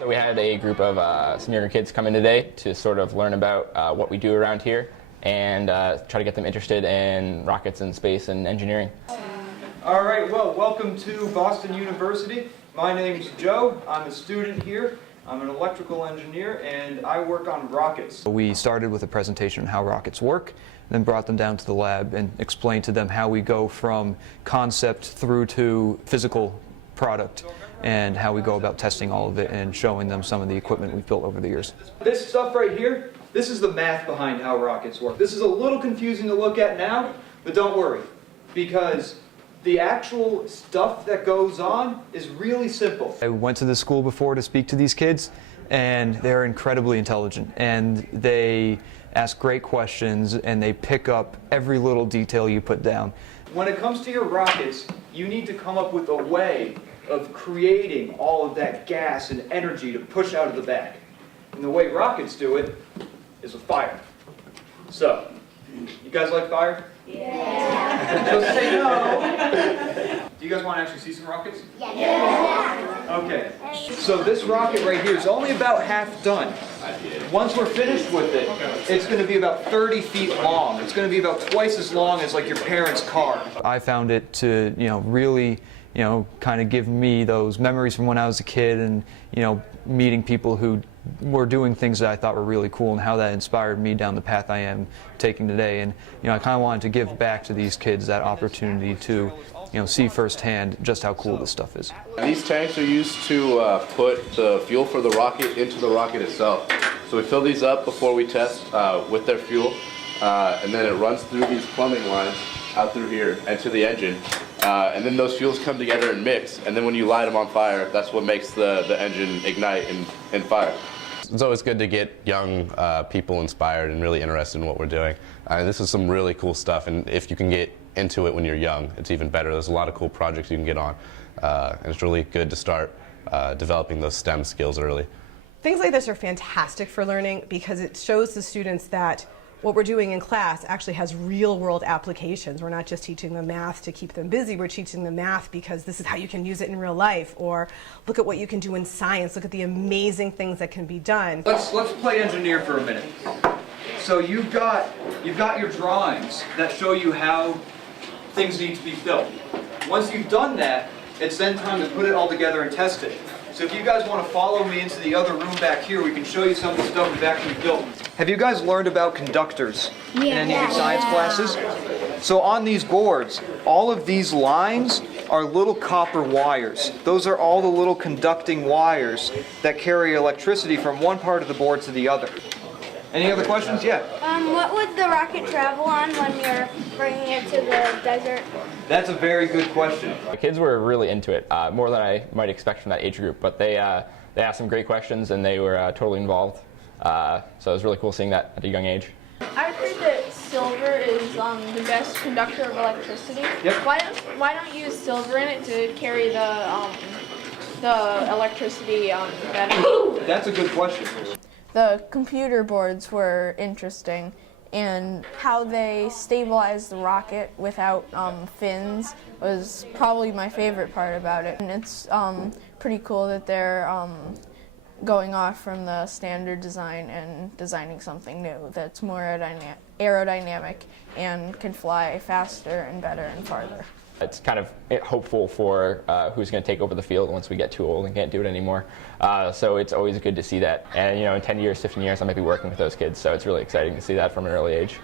So we had a group of some younger kids come in today to sort of learn about what we do around here and try to get them interested in rockets and space and engineering. All right, well, welcome to Boston University. My name's Joe. I'm a student here. I'm an electrical engineer, and I work on rockets. We started with a presentation on how rockets work, then brought them down to the lab and explained to them how we go from concept through to physical product and how we go about testing all of it and showing them some of the equipment we've built over the years. This stuff right here, this is the math behind how rockets work. This is a little confusing to look at now, but don't worry, because the actual stuff that goes on is really simple. I went to the school before to speak to these kids, and they're incredibly intelligent, and they ask great questions, and they pick up every little detail you put down. When it comes to your rockets, you need to come up with a way of creating all of that gas and energy to push out of the bag. And the way rockets do it is with fire. So, you guys like fire? Yeah. Just say no. Do you guys want to actually see some rockets? Yeah. Okay. So this rocket right here is only about half done. Once we're finished with it, it's going to be about 30 feet long. It's going to be about twice as long as like your parents' car. I found it to, really, kind of give me those memories from when I was a kid and, meeting people who were doing things that I thought were really cool and how that inspired me down the path I am taking today. And, I kind of wanted to give back to these kids that opportunity to, see firsthand just how cool this stuff is. These tanks are used to put the fuel for the rocket into the rocket itself. So we fill these up before we test with their fuel, and then it runs through these plumbing lines out through here and to the engine. And then those fuels come together and mix, and then when you light them on fire, that's what makes the engine ignite and fire. It's always good to get young people inspired and really interested in what we're doing. This is some really cool stuff, and if you can get into it when you're young, it's even better. There's a lot of cool projects you can get on, and it's really good to start developing those STEM skills early. Things like this are fantastic for learning because it shows the students that what we're doing in class actually has real-world applications. We're not just teaching them math to keep them busy, we're teaching them math because this is how you can use it in real life, or look at what you can do in science, look at the amazing things that can be done. Let's play engineer for a minute. So you've got your drawings that show you how things need to be built. Once you've done that, it's then time to put it all together and test it. So if you guys want to follow me into the other room back here, we can show you some of the stuff we've actually built. Have you guys learned about conductors in any of your science classes? So on these boards, all of these lines are little copper wires. Those are all the little conducting wires that carry electricity from one part of the board to the other. Any other questions? Yeah. What would the rocket travel on when you're bringing it to the desert? That's a very good question. The kids were really into it, more than I might expect from that age group, but they asked some great questions and they were totally involved. So it was really cool seeing that at a young age. I've heard that silver is the best conductor of electricity. Yep. Why don't you use silver in it to carry the electricity better? That's a good question. The computer boards were interesting, and how they stabilized the rocket without fins was probably my favorite part about it. And it's pretty cool that they're going off from the standard design and designing something new that's more aerodynamic and can fly faster and better and farther. It's kind of hopeful for who's going to take over the field once we get too old and can't do it anymore. So it's always good to see that. And in 10 years, 15 years, I might be working with those kids. So it's really exciting to see that from an early age.